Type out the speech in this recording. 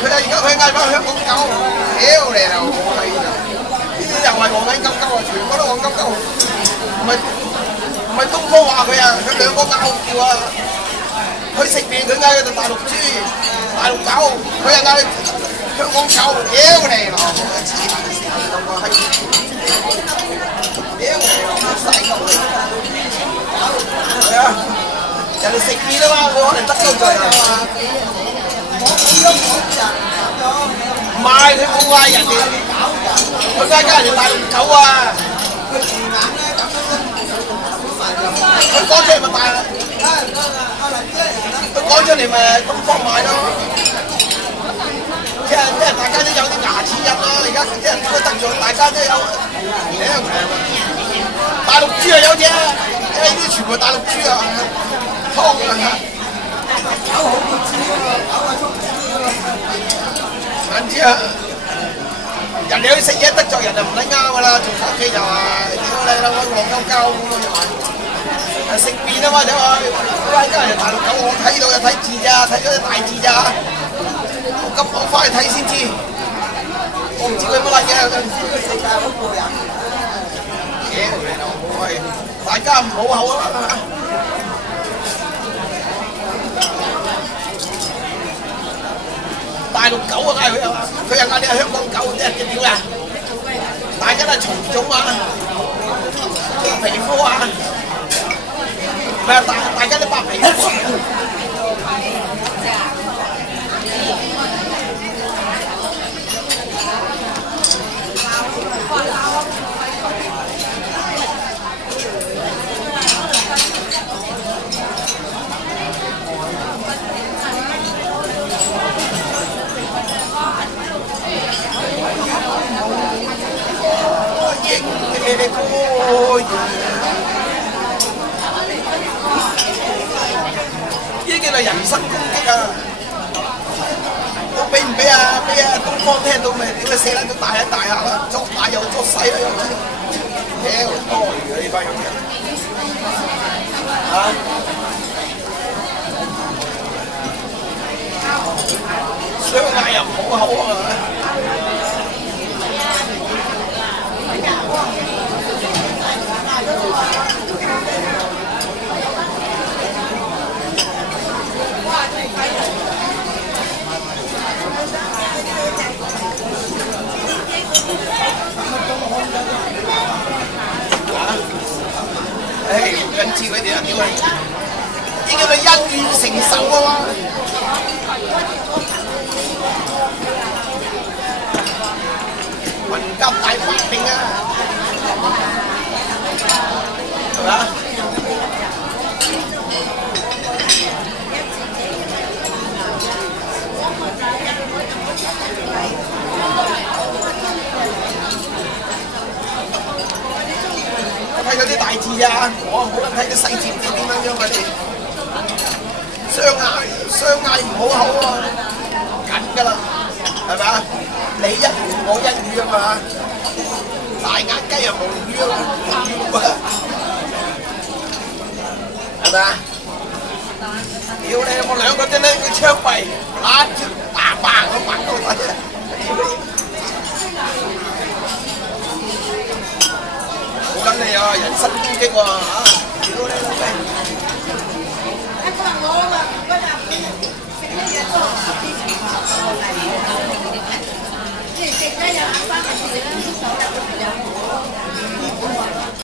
佢而家佢嗌翻香港狗，屌你老母閪！呢啲又係黃眼金鳩啊，全部都黃金鳩，唔係東方話佢啊，佢兩個拗叫啊，佢食麵佢嗌佢就大陸豬、大陸狗，佢又嗌香港狗，屌你老母！黐埋線咁啊閪！屌你老母細鳩！係啊，人哋食麵啊嘛，佢可能得鳩罪啊！唔係，佢冇嗌人哋，佢嗌人哋大陸狗啊！佢講出嚟咪大，佢講出嚟咪東方賣咯。即係大家都有啲牙齒印咯，而家啲人都得咗，大家都有。大陸豬啊有隻，因為呢啲全部大陸豬啊，劏啊！搞好啲豬啊，搞下葱唔知啊！人哋去食嘢得罪人就唔使啱噶啦，做手機就話屌你老母戇鳩鳩咁咯，又係食麵啊嘛，就話拉家人大陸狗，我睇到就睇字咋，睇咗啲大字咋，我翻去睇先知，我唔知佢乜撚嘢。世界好過癮，屌你老母係，大家唔好口啊！大陸狗啊，嗌佢啊，佢又嗌你係香港狗，即係點啊？大家都係蟲種啊，皮膚啊，唔係大家都白皮膚。呢叫做人身攻擊啊！我俾唔俾啊？俾啊！東方聽到未？點解死撚到大喺大廈啦？作大又作細啦又，屌多餘啊！呢班人啊！相嗌又唔好口啊！唉，唔緊知佢哋啊，屌佢！呢叫做恩怨成仇啊嘛！文革大革命啊，係咪啊？我睇到啲大字啊，我冇得睇啲細字，唔知點樣樣佢哋相嗌唔好口啊，緊㗎啦，係咪啊？你一語我一語啊嘛，大眼雞又無語啊嘛，係咪啊？屌你！我兩個真係佢槍斃，打爆咁掹到底啊！好緊你啊！人身攻擊喎！